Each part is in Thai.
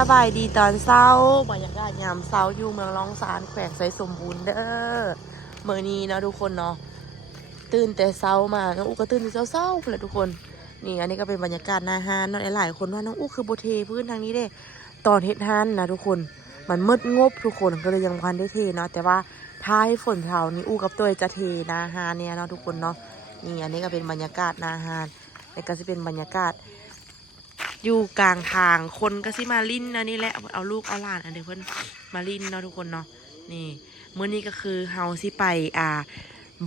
สบายดีตอนเช้าบรรยากาศยามเช้าอยู่เมืองร้องสารแขวงไสสมบูรณ์เด้อเมื่อนี้เนาะทุกคนเนาะตื่นแต่เช้ามาน้องอุ๊ก็ตื่นแต่เช้าเลยทุกคนนี่อันนี้ก็เป็นบรรยากาศหน้าห้านเนาะหลายๆคนว่าน้องอุ๊คือโบเทพื้นทางนี้เด้ตอนเฮ็ดห้านนะทุกคนมันมืดงบทุกคนก็เลยยังพันได้เทเนาะแต่ว่าถ้าให้ฝนเช้านี้อุ๊กับตัวจะเทหน้าห้านเนี่ยเนาะทุกคนเนาะนี่อันนี้ก็เป็นบรรยากาศหน้าห้านแล้วก็จะเป็นบรรยากาศอยู่กลางทางคนก็สิมาลิ้นนะนี่แหละเอาลูกเอาหลานอันเดี๋ยวเพิ่นมาลิ้นเนาะทุกคนเนาะนี่มื้อนี้ก็คือเฮาสิไป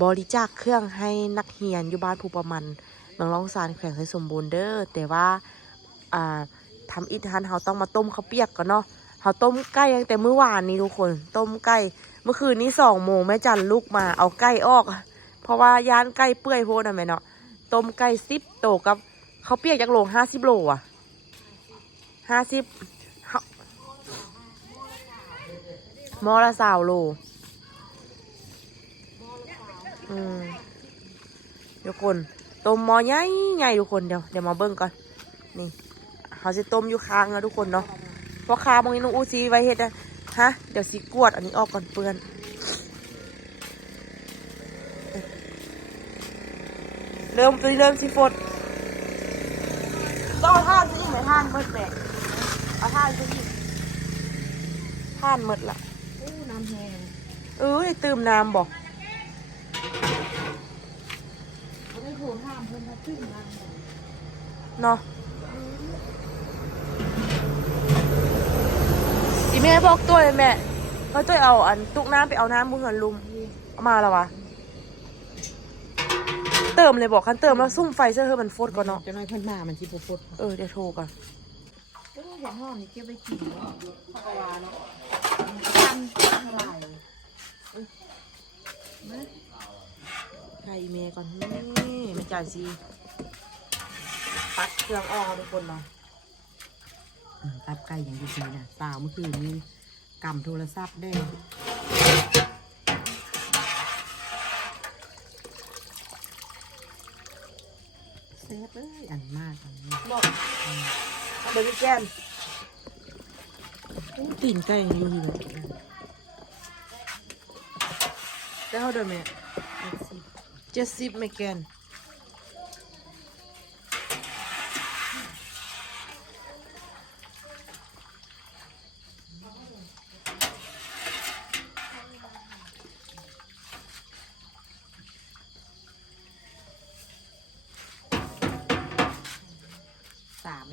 บริจาคเครื่องให้นักเรียนอยู่บ้านภูประมันเมืองร้องสารแขวงไสสมบูรณ์เด้อแต่ว่าทำอิฐหันเฮาต้องมาต้มข้าวเปียกก่อนเนาะเฮาต้มไก่ตั้งแต่มื้อวานนี้ทุกคนต้มไก่เมื่อคืนนี้2 โมงแม่จันลูกมาเอาไก่ออกเพราะว่าย่านไก่เปื่อยโพดน่ะแม่เนาะต้มไก่10 โตกับข้าวเปียกจักโล50 โลอ่ะ50หม้อละ20 โลทุกคนต้มหม้อใหญ่ใหญ่ทุกคนเดี๋ยวมาเบิ้งก่อนนี่เขาจะต้มอยู่ค้างนะทุกคนเนาะเพราะค้างบางทีน้องอูซีไว้เฮ็ดนะฮะเดี๋ยวสีกวดอันนี้ออกก่อนเปื้อนเริ่มสิฝนต้องเอาท่านสิไหมท่านมืดแบกเอาท่านสิท่านมืดละน้ำแห้งได้ตื่มน้ำบอกเขาได้โทรห้ามเพิ่นมาขึ้นน้ำเนาะอีแม่บอกตัวเลยแม่เขาจะเอาอันตุกน้ำไปเอาน้ำบุญเหินลุมเอามาแล้ววะเติมเลยบอกคันเติมแล้วซุ่มไฟเสื้อเธอมันฟดก่อนเนาะจะน้อยเพิ่นมามันสิบ่ฟดเดี๋ยวโทรก่อนเห็นห้องนี่เก็บไว้กินเนาะข้าววาเนาะตั้งหลายไข่เมย์ก่อนนี่ไม่จ่ายสิปัดเครื่องออกทุกคนเนาะตับไก่อย่างดีๆนะสาวเมื่อคืนนี้กำโทรศัพท์ได้เซฟเลยอันมากอันนี้บอกเอาไปแก้มตีนไก่อยู่ที่ไหนได้เท่าเดิมไหม70ไม่แกน3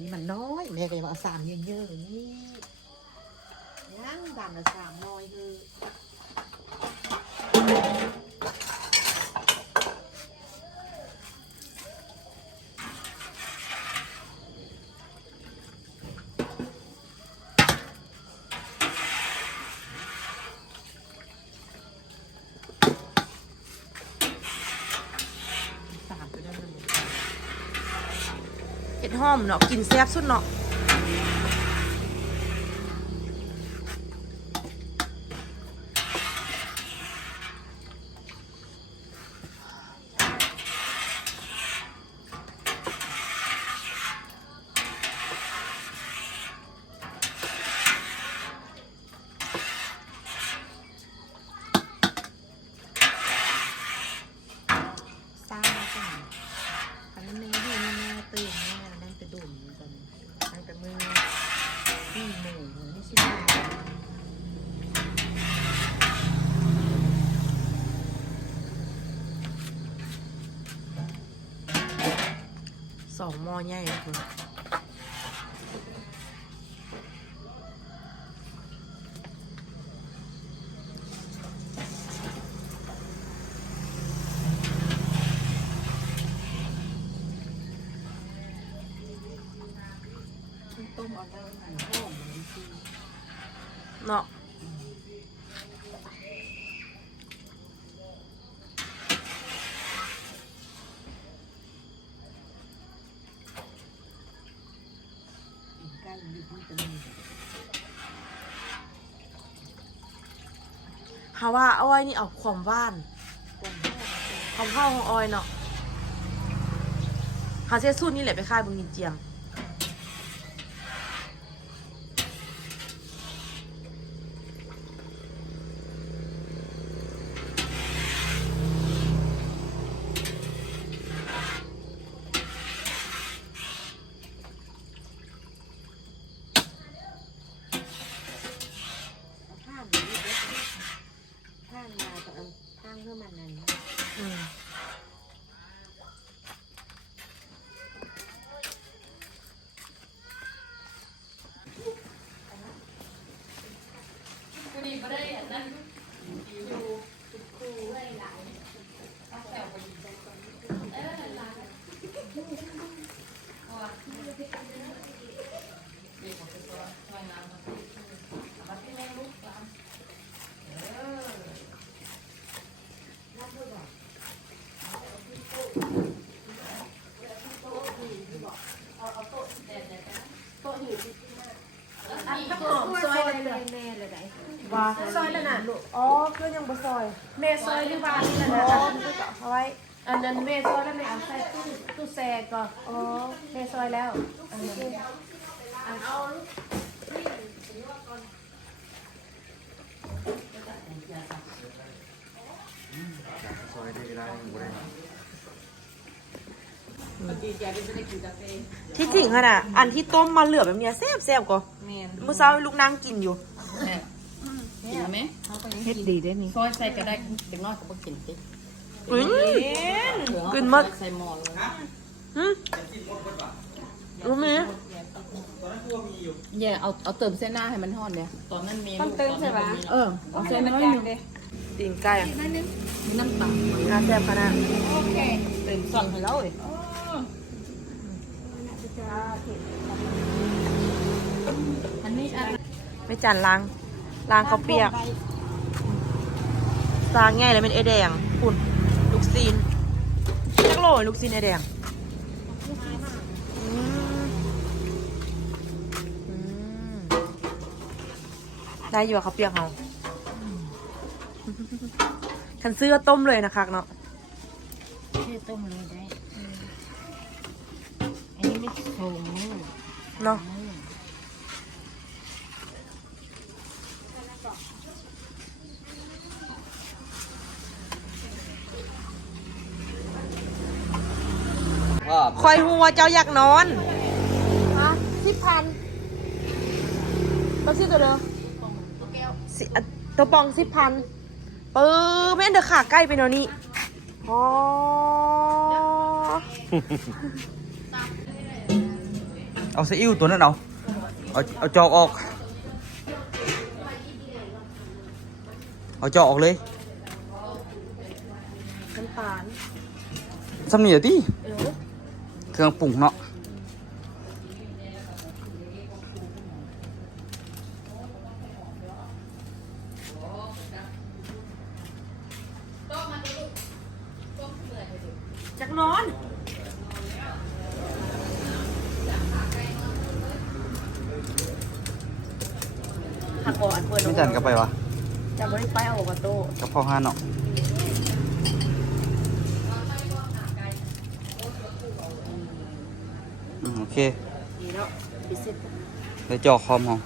นี่มันน้อยแม่ก็เอา3เยอะๆนี่ยังดันละ3น้อยคือเห็ดหอมเนาะกินแซ่บสุดเนาะ2 หม้อใหญ่เลยต้มเอาได้หอมเนาะฮาว่าอ้อยนี่เอาความว่านความเข้าของอ้อยเนาะฮาเซสูตรนี่แหละไปค่ายบึงยินเจียง น้ำหอมซอยเลยแม่เลยได้ ว่า ซอยแล้วน่ะลูก อ๋อเครื่องยังบ่ซอย แม่ซอยหรือว่านี่แหละ อ๋อ นะ มันก็เอาไว้ อันนั้นแม่ซอยแล้วแม่เอาใส่ตู้แซก่อน อ๋อ แม่ซอยแล้วอันนั้นเอา ซอยได้ก็ได้บ่ได้ ที่จริงอะน่ะอันที่ต้มมาเหลือแบบเนี้ยแซ่บๆกว่า แม่น เมื่อเช้าลูกนางกินอยู่ กินไหม เฮ็ดดีได้นี่ ซอยใส่ก็ได้เด็กน้อยก็บ่กินติ กินหมด ใส่หม้อเลย รู้ไหม แย่เอาเติมเส้นหน้าให้มันทอดเนี่ยตอนนั้นมี ต้องเติมใช่ปะ เอาเส้นน้อยหนึง ตีนไก่อะ มีน้ำตาล น่าแซ่บขนาด โอเค เติมสั่งให้เราเลยอันนี้อัน ไม่จานล้างข้าวเปียกซางง่ายเลยเป็นไอแดงปุ่นลูกซีนจักโลยลูกซีนไอแดงอืมอืมได้อยู่อะข้าวเปียกเขาคันซื้อก็ต้มเลยนะคะเนาะ ที่ต้มเลยได้อันนี้ไม่โถง เนาะคอยหัวเจ้าอยากนอนฮะ10,000ต้องซื้อตัวเดียวตัวปอง10,000แม่นเดือขาใกล้ไปเนาะนี่อ๋อ เอาซีอิ๊วตัวนั้นเอาจอกออกเอาจอกออกเลย น้ำตาล สำเนียดิเครื่องปรุงเนาะ จักนอนหักก่อนเปิด ไม่จันกันไปวะ จะไม่ได้ไปเอากระโต้ กับพ่อห้าเนาะโอเค ดีแล้วพิเศษ เดี๋ยวจอกคอมของ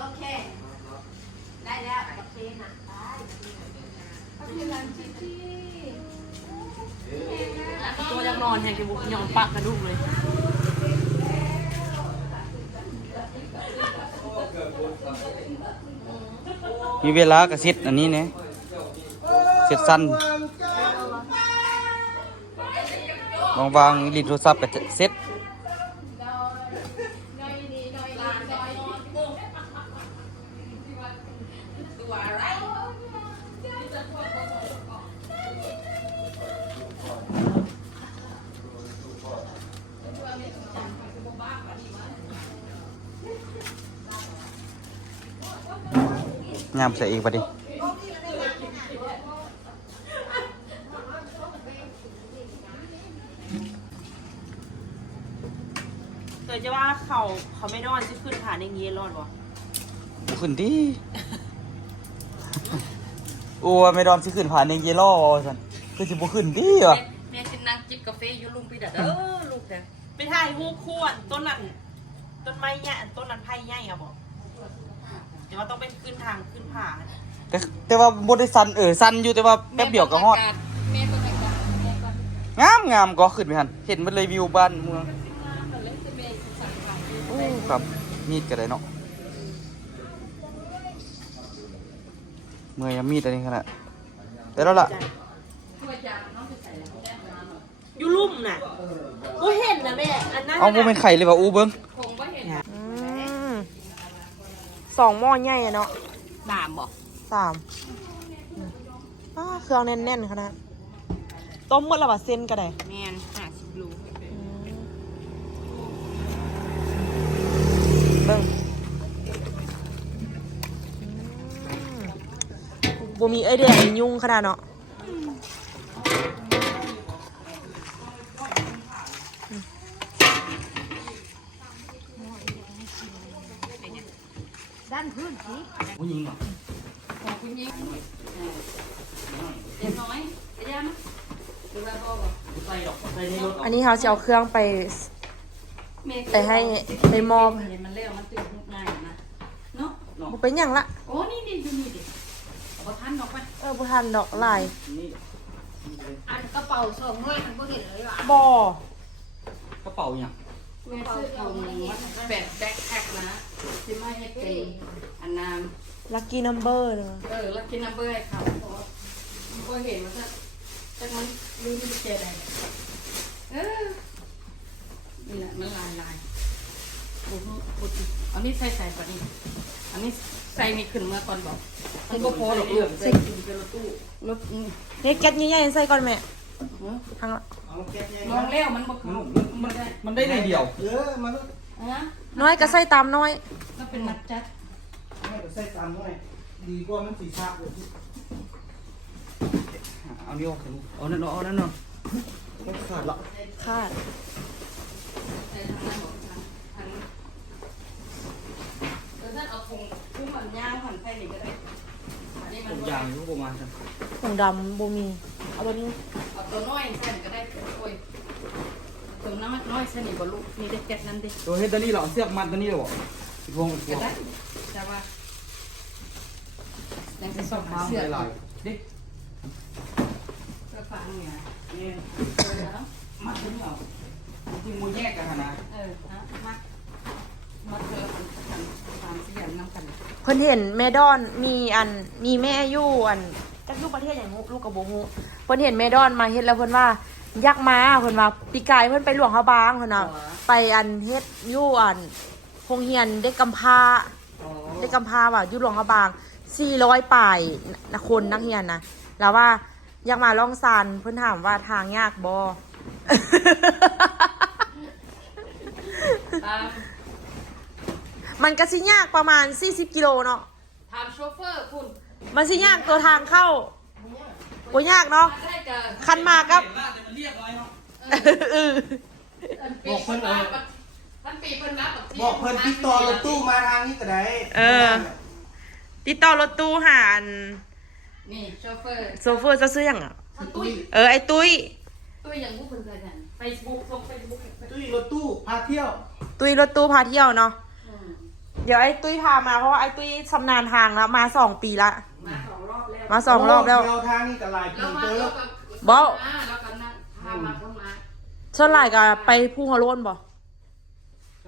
โอเคได้แล้วโอเคนะได้ ตัวยังนอนแหงกิบุกยองปากกระดูกเลย มีเวลากระซิดอันนี้เนี่ยเสร็จสั้นวางๆลิ้นโทรศัพท์กับเซ็ตงามใส่อีกปะดิ เกิดจะว่าเขาไม่นอนจะขึ้นฐานอย่างนี้รอดวะ บ่ขึ้นดิ โอ้ไม่ดอมสิขึ้นผ่านเองเยล่อสันคือสิบ่ขึ้นดิวะ แม่กินนั่งจิบกาแฟอยู่ลุงพี่ดัดลูกแต่ ไปถ่ายรูปคู่อันต้นนั้นต้นไม้เนี่ยอันต้นนั้นไผ่ใหญ่อะบอกแต่ว่าต้องเป็นขึ้นทางขึ้นผา แต่ว่าบ่ได้สั่นสั่นอยู่แต่ว่าแป๊บเดียวก็ฮอด แม่ก็ไม่กล้าแม่ก็ งามก็ขึ้นไปหั่นเห็นมันเลยวิวบ้านเมืองโอ้ครับมีดก็ได้เนาะเมื่อยมีดอันนี้ขนาดแต่แล้วล่ะ อยู่ลุ่มน่ะกูเห็นนะแม่อันนั้น เอาบ่เป็นไข่เลยว่ะอู้เบิ่ง 2 หม้อใหญ่อะเนาะ ดามบอก 3เครื่องแน่นๆขนาดต้มหมดแล้วว่ะเส้นก็ได้ แม่น50 ลูก เบิ่ง บ่มีไอเดียมียุ่งขนาดเนาะด้านพื้นสิ ผู้หญิงเหรอ ของคุณยิงเด็กน้อยไปย่ามดูแลพ่อก่อน ใส่ดอกใส่ในรถ อันนี้เขาจะเอาเครื่องไปให้ไปมอบ มันเร็วมันตื่นง่ายนะเนาะ บ่เป็นหยังละ โอ้นี่นี่ดูนี่ดิเอาท่านออกไป บ่ทันดอกลาย นี่ อันกระเป๋าสองห้อยมันก็เห็นเลยว่ะ บ่ กระเป๋าอย่าง แม่ซื้อของมันแบบแบ็คแพ็คนะที่ไม่ให้เป็นอันนาม ลัคกี้นัมเบอร์เนาะ แล้วกินน้ำเบื่อให้เขาเพราะว่าก็เห็นว่าแต่มันรู้ที่จะเจออะไรนี่แหละมันลายบุบอันนี้ใส่ก่อนนี่อันนี้ใส่นี่ขึ้นเมื่อก่อนบอกมันก็พอหรอกใส่ขึ้นเป็นรถตู้รถ นี่แก๊สใหญ่ๆใส่ก่อนแม่ทางละ เอาแก๊ส มองแล้วมันบอก มันได้ในเดียว มัน นะ น้อยก็ใส่ตามน้อย ก็เป็นนัดจัด ไม่ใส่ตามหน่อยดีกว่ามันสีชาเลย เอานี่ออกเอานั่นเอานั่นเนาะ มันขาดละ คาด ใส่ทางนั้นบอกทางถ้าเอาคงพุ่งมันยาวหันไปนี่ก็ได้อันนี้ ผ มัน มยางอยู่ประมาณนั้น ถุงดำบ่มีเอาตัวนี้ เอาตัวน้อยเส้นก็ได้โอ้ยตัวน้อยเส้นนี่บรรลุนี่ได้แก๊สนั้นดิ ตัวเฮดตัวนี้เราเสือกมัดตัวนี้เลยบ่วง ก็ได้แต่ว่ายังจะส่ง มา เสื้อ หลายดิ เสื้อฟังเนี่ย นี่มัดตัวนี้เอาจริงมูแยกกันนะ นะมัดเธอกันตามเสียงน้ำกัน เพิ่นเห็นแม่ดอนมีแม่อยู่จักอยู่ประเทศหยังลูกก็บ่ฮู้เพิ่นเห็นแม่ดอนมาเฮ็ดแล้วเพิ่นว่าอยากมาเพิ่นว่าปีกายเพิ่นไปหลวงพระบางเพิ่นน่ะไปเฮ็ดอยู่โรงเรียนเด็กกำพร้าเด็กกำพร้าว่าอยู่หลวงพระบาง400ป่ายคนนักเรียนนะแล้วว่าอยากมาล่องซานเพิ่นถามว่าทางยากบ่ ตาม มันก็สิยากประมาณ40กิโลเนาะ ถามโชเฟอร์คุณ มันสิยากตัวทางเข้าบ่ยากเนาะ ได้กับ คันมากับ มันเรียกน้อยเนาะ บอกเพิ่นมันปีเพิ่นรับ บอกเพิ่นติดต่อรถตู้มาทางนี้ก็ได้ ติดต่อรถตู้หานี่โชเฟอร์ โซเฟอร์จะซื้อหยังอ่ะ ตุ้ย ไอ้ตุ้ย ตุ้ยอย่างผู้คนเคยกันเฟซบุ๊กลงเฟซบุ๊ก ตุ้ยรถตู้พาเที่ยว ตุ้ยรถตู้พาเที่ยวเนาะเดี๋ยวไอ้ตุ้ยพามาเพราะว่าไอ้ตุ้ยชำนาญทางแล้วมา2 ปีละ มา2 รอบแล้ว มา2 รอบแล้ว เที่ยวทางนี้ก็หลายปี แล้วมา เด้อ แล้วก็ บ่ แล้วก็นั่งพามาเข้ามา ส่วนหลายก็ไปผู้ฮอลโลนบ่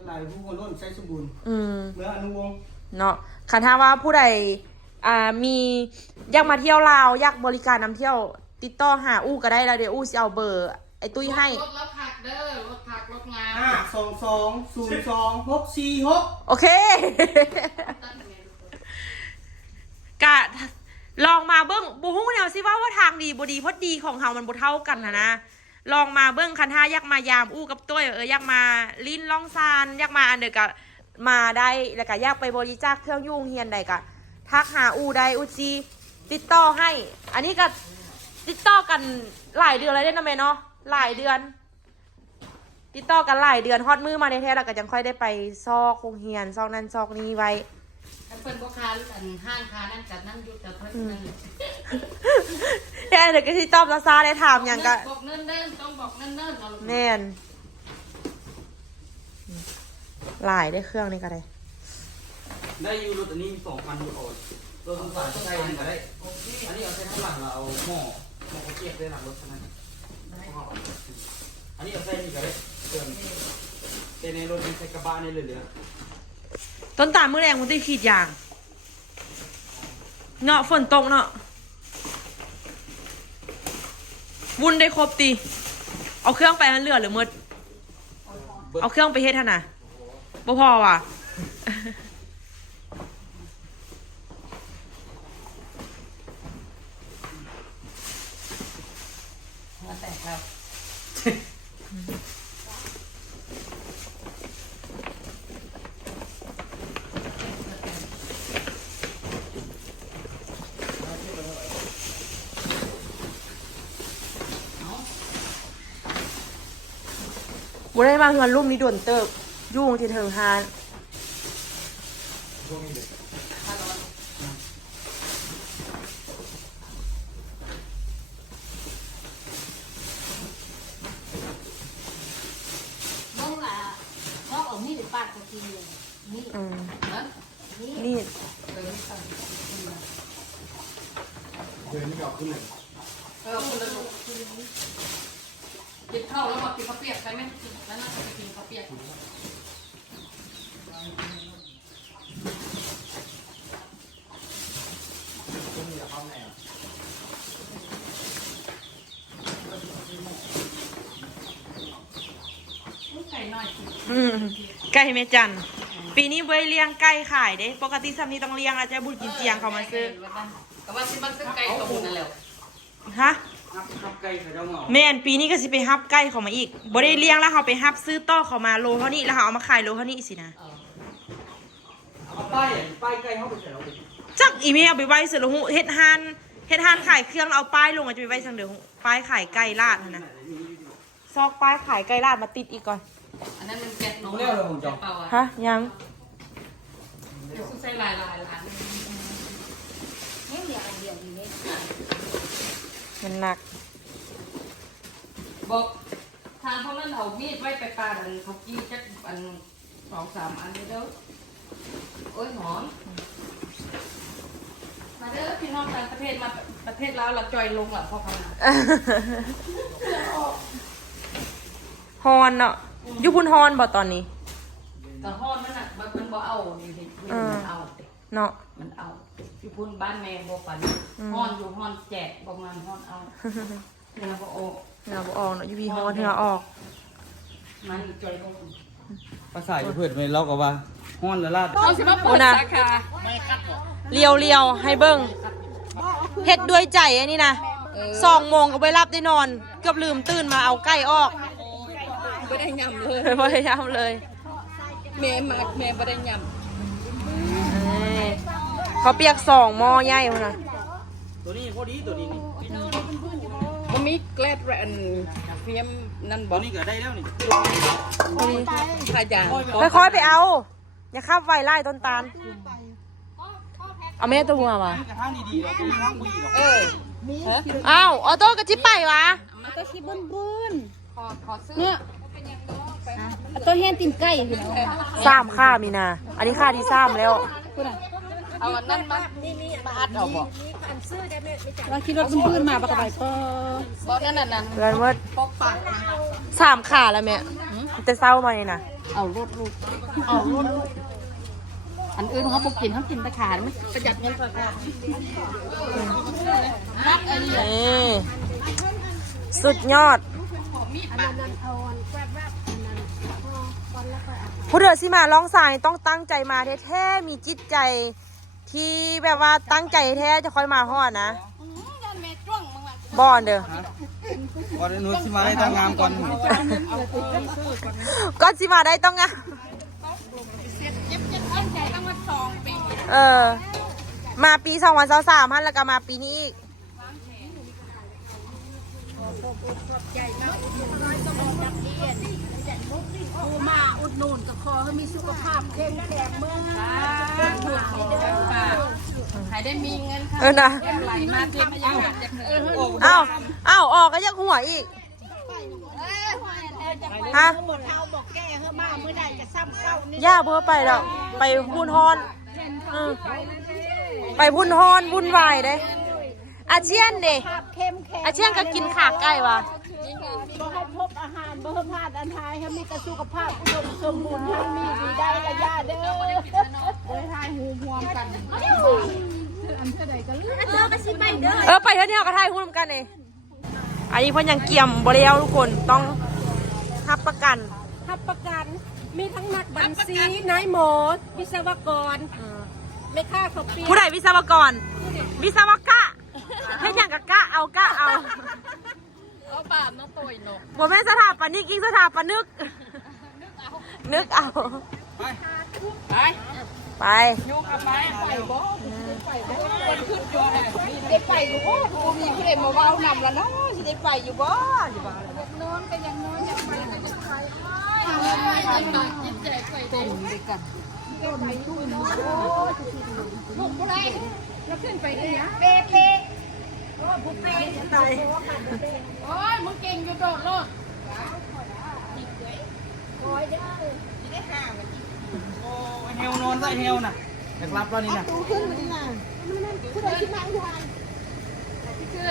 หลายผู้คนร่นใช้สมบูรณ์ อืม เมื่ออนุวงศ์ เนาะคันถ้าว่าผู้ใดมีอยากมาเที่ยวลาวอยากบริการนำเที่ยว ติดต่อหาอู้ก็ได้แล้วเดี๋ยวอู้สิเอาเบอร์ไอ้ตุ้ยให้ รถแล้วผักเด้อรถผักรถงาน 522022646 โอเค กะลองมาเบิ้งบูฮู้แนวสิว่าทางดีบ่ดีเพราะดีของเฮามันบ่เท่ากันนะลองมาเบิ้งคันท่าอยากมายามอู้กับตัวอยากมาลิ้นล่องซานอยากมาอันเดอก็มาได้แล้วก็อยากไปบริจาคเครื่องยุ่งเฮียนใดก็ทักหาอู้ได้อู้ซีติดต่อให้ อันนี้ก็ติดต่อกันหลายเดือนแล้วเด้นะแม่เนาะหลายเดือน ติดต่อกันหลายเดือนฮอดมือมาในแท้แล้วก็จังค่อยได้ไปซอกโรงเรียนซอกนั้นซอกนี้ไว้ เพิ่นบ่ค้าห้างค้านั่นจัดนั่นอยู่แต่เพิ่นนั่น แค่เด็กก็ที่ตอบซาได้ถามอย่างก็ บอกเนิ่นๆต้องบอกเนิ่นๆเอาลูก แน่นหลายได้เครื่องนี่ก็ได้ ได้ยูรถอันนี้มี2,000ยูโรรถต่างๆใช้อันก็ได้อันนี้เอาใช้ข้างหลังเราเอาหม้อเขาเก็บได้หลังรถเท่านั้นอันนี้เอาใช้นี่ก็ได้เครื่องแต่ในรถมันใช้กระบะนี่เหลือ ต้นตาลมือแรงมันตีขีดยางเนาะฝนตกเนาะวุ้นได้ครบตีเอาเครื่องไปนั้นเหลือหรือมืดเอาเครื่องไปเฮ็ดท่าน่ะบ่พอว่ะ มาแตกแล้ว เ บ่ได้มาเฮือนลุ่มนี้ด่วนเติบยุ่งที่เทิงฮาน น้องอ่ะน้องเอามีดปาดก็กินเลยมีด อืม นะ นี่ เดินไม่ตัน เดินไม่ออกขึ้นเลย คนละลูกกินข้าวแล้วมากินข้าวเปียกไปไหมแล้วน่าจะไปกินข้าวเปียก ไก่น้อย อืมไก่เมจันปีนี้เว้ยเลี้ยงไก่ขายเด้ปกติซ้ำนี้ต้องเลี้ยงอาจจะบุญกินเจียงเขามาซื้อ แต่ว่าที่มันซื้อไก่ตัวบุญนั่นแหละ ฮะ ครับไก่ใส่เจ้าหม้อ แม่นปีนี้ก็สิไปฮับไก่เขามาอีกบ่ได้เลี้ยงแล้วเขาไปฮับซื้อต่อเขามาโลเท่านี้แล้วเขาเอามาขายโลเท่านี้สินะ เอาป้ายไก่เข้าไปใส่เราดิ จักอีเมลเอาไปไว้เสือละหูเฮ็ดฮานขายเครื่องแล้วเอาป้ายลงอาจจะไปไว้สังเดือป้ายขายไก่ลาดนะซอกป้ายขายไก่ลาดมาติดอีกก่อน อันนั้นมันแกะน้องเปล่าอ่ะ ฮะยัง ซื้อใส่ลายร้าน เนี่ยเหลืออันเดียวอยู่เนี่ย มันหนัก บอกทางเขานั่นเอามีดไว้ไปปาดันเขากี้จักอัน2-3 อันเด้อโอ้ยหอมมาเด้อพี่น้องต่างประเทศมาประเทศลาวเราจอยลงอ่ะพอเขามา ฮอนเนาะอยู่พุ่นฮอนบ่ตอนนี้ แต่ฮอนมันอ่ะมันบ่เอานี่มันเอา เนาะ มันเอาพี่พุ่นบ้านแม่บ่ปันฮอนอยู่ฮอนแจกบ่งานฮอนเอาเนี่ยบ่ออก เหงาบ่ออกเนาะอยู่พี่ฮอนเหงาออก มันจอยลง ภาษาอยู่เพื่อนไปเราก็ว่าฮ้อนละลาด เอาสิมาเปิดสาขา เลียวให้เบิ่งเฮ็ดด้วยใจอันนี้นะ2 โมงก็ไปรับได้นอนเกือบลืมตื่นมาเอาไก่ออก บ่ได้ยำเลย พยายามเลย แม่บ่ได้ย เขาเปียก2 หม้อใหญ่พุ่นน่ะ ตัวนี้พอดีตัวนี้นี่ ำบ่มีแกลดแรนเฟียมนั่น ตั บ่ วนี้ก็ได้แล้วนี่ พายาง ค่อยๆไปเอา อย่าข้ามไฟไล่ต้นตาล เอาแม่ตัวหัวมา กระทั่งดีๆเราเป็นทางดีหรอก อ้าวออโต้กระจิบไปวะ ก็ชิบุนบุน ขอซื้อ เนี่ยตัวเฮนตีนไก่พี่น้อง 3 ค่ามีนา อันนี้ค่าที่3แล้ว เอาอันนั้นมาอัดเอาบ่ เราคิดว่าบุนบุนมาปะกระไบก็ บ่นั่นน่ะ แล้วว่า ปอกปาก 3 ค่าแล้วแม่แต่เศร้ามาเลยนะ เอารถลูกเอารถลูกอันอื่นเขาบ่กินเขากินตะขาดมันประหยัดเงินประมาณนักอันนี้ นี่สุดยอดผู้เดือดสิมาร้องสายต้องตั้งใจมาแท้ๆมีจิตใจที่แบบว่าตั้งใจแท้จะค่อยมาฮอดนะบ่อนเด้อ ก่อนนู้นสิมาได้ต้องงามก่อน ก่อนสิมาได้ต้องงะมาปี2023ฮั่นแล้วก็มาปีนี้อีก มาอุดหนุนกับคอให้มีสุขภาพเข้มแข็งเมื่อ ใครได้มีเงินค่ะ นะ ไหลมาเต็มยังอยากจะอ้าวออกก็ยังหัวอีกฮะ หมดเอาบอกแก้เฮ้มาเมื่อใดจะซ้ำเข้านี่ ย่าเบื่อไปแล้วไปพุ่นฮอนไปพุ่นฮอนวุ่นวายเด้อาเชียนเด้ ภาพเข้มแข็ง อาเชียนก็กินขาไก่วะ บ่ให้พบอาหารบ่ให้พลาดอันทายให้มีแต่สุขภาพอุดมสมบูรณ์ให้มีดีได้ระยะเด้อโดยทายหูห่วงกันก็สิไปเด้อ ไปเท่านี้ก็ทายหุ้นกันเองอันนี้เพิ่นยังเกี่ยมบริเวณทุกคนต้องรับประกัน รับประกันมีทั้งนักบัญชีนายหมอวิศวกรไม่ค่าขอบปี ผู้ใดวิศวกร วิศวกะให้อย่างกับกะเอา เอาปามน้องตัวหนก บ่แม่นสถาปนิกอีกสถาปนึก นึกเอา ไป ไป โยกกับไม้ไปบ่คนขึ้นโยนได้ไปอยู่บ่ดูมีผู้ใดมาเว้านำแล้วเนาะสิได้ไปอยู่บ่สิบ่อยากนอนก็อยากนอนอยากไปก็อยากไป แล้วขึ้นไปเนี่ยเป๊ะโอ้ผู้เป๊ะตายโอ้ยมึงเก่งอยู่โดดโลดโอ้ยเด้อ โอ้เฮลนอนใส่เฮลน่ะอยากรับแล้วนี่น่ะ ตู้ขึ้นมาดิน่ะผู้ใดที่นั่งอยู่ไอ้ที่ขึ้น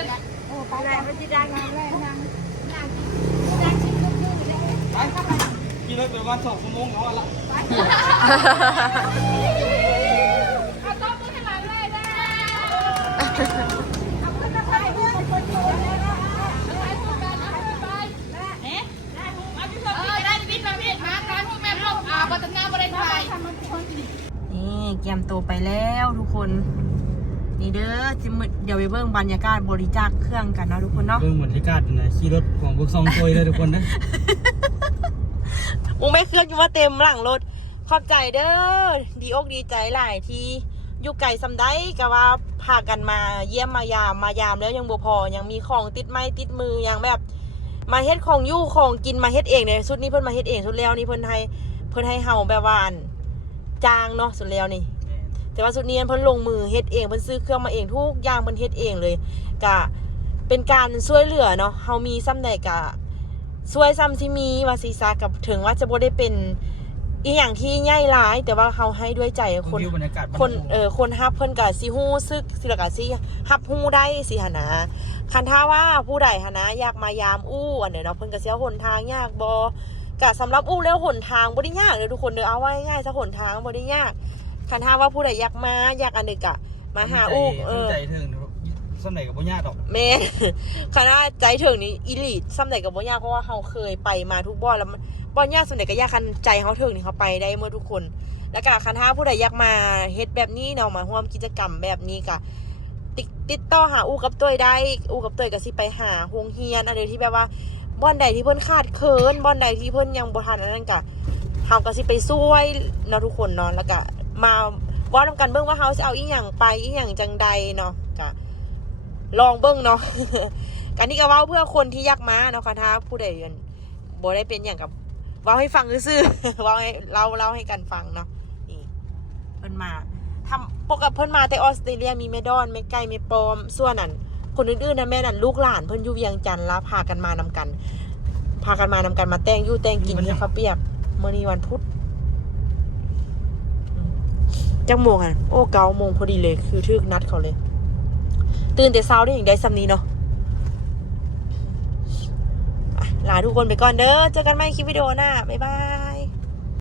โอ้ไปแล้วมันจะดังแรงดังชิมขึ้นเลย ไปขี่รถไปประมาณ2 ชั่วโมงแล้วละ เอาโต๊ะขึ้นให้หลังเลยได้เอาขึ้นมาถ่ายรูปคนโตเลยนะถ่ายรูปกันเอาไปเอ๊ะได้รูปเอาพี่เพิ่มได้พี่มาพี่มาถ่ายรูปแม่พ่อบัตรหน้าบริษัท นี่เกียมตัวไปแล้วทุกคน นี่เด้อจิมเดี๋ยวไปเบิ่งบรรยากาศบริจาคเครื่องกันเนาะทุกคนเนาะ เรื่องบรรยากาศนะขี่รถของพวกซองโกยเลยทุกคนนะ มึงไม่เคลื่อนอยู่ว่าเต็มหลังรถขอบใจเด้อดีอกดีใจหลายที่อยู่ไก่ซำได้ก็ว่าพากันมาเยี่ยมมายามแล้วยังบ่พอยังมีของติดไม้ติดมือยังแบบมาเฮ็ดของยู่ของกินมาเฮ็ดเองเนี่ยชุดนี้เพิ่นมาเฮ็ดเองชุดแล้วนี่เพิ่นให้เฮาแบบว่าจางเนาะสุดแล้วนี่แต่ว่าสุดนี้เพิ่นลงมือเฮ็ดเองเพิ่นซื้อเครื่องมาเองทุกอย่างเพิ่นเฮ็ดเองเลยกะเป็นการช่วยเหลือเนาะเฮามีซ้ำใดกะช่วยซ้ำที่มีว่าซีซากับถึงว่าจะบ่ได้เป็นอีหยังที่ใหญ่หลายแต่ว่าเฮาให้ด้วยใจคนคนฮับเพิ่นก็สิฮู้ซึกสิแล้วก็สิฮับฮู้ได้สิหั่นนะคันถ้าว่าผู้ใดหั่นนะอยากมายามอู้อันเด้อเนาะเพิ่นก็สิเอาหนทางยากบ่ก็สำหรับอู้แล้วหนทางบ่ได้ยากเด้อทุกคนเด้อเอาไว้ง่ายซะหนทางบ่ได้ยากคันถ้าว่าผู้ใดอยากมาอยากอันนึกอะมาหาอู้ใจถึงสมัยกับบ่ยากดอก แม่คันว่าใจถึงนี่อีลีทซ้ำใดก็บ่ยากเพราะว่าเฮาเคยไปมาทุกบ่อนแล้วบ่ยากส่วนใดก็ยากคันใจเฮาถึงนี่เฮาไปได้หมดทุกคนแล้วก็คันถ้าผู้ใดอยากมาเฮ็ดแบบนี้เนาะมาร่วมกิจกรรมแบบนี้ก็ติดต่อหาอู้กับต้วยได้อู้กับต้วยก็สิไปหาโรงเรียนอะไรที่แบบว่าบ่อนใดที่เพิ่นขาดเคินบ่อนใดที่เพิ่นยังบ่ทันอันนั้นก็เฮาก็สิไปช่วยเนาะทุกคนเนาะแล้วก็มาว่าทำกันเบิ่งว่าเฮาสิเอาอีหยังไปอีหยังจังใดเนาะก็ลองเบิ่งเนาะ กันนี้ก็เว้าเพื่อคนที่อยากมาเนาะค่ะถ้าผู้ใดบ่ได้เป็นหยังกับเว้าให้ฟังซื่อๆ เว้าให้เล่าให้กันฟังเนาะนี่เพิ่นมาทำปกติเพิ่นมาแต่ออสเตรเลียมีแม่ดอนแม่ไก่แม่ปอมส่วนนั้นคนอื่นๆนะแม่นั่นลูกหลานเพิ่นอยู่เวียงจันทน์แล้วพากันมานำกันมาแต่งอยู่แต่งกินที่เขาเปียกมื้อนี้วันพุธจังโมงอ่ะโอ้9 โมงพอดีเลยคือทึกนัดเขาเลยตื่นแต่เช้าได้อย่างได้ซ้ำนี้เนาะลาทุกคนไปก่อนเด้อเจอกันใหม่คลิปวิดีโอหน้าบ๊ายบาย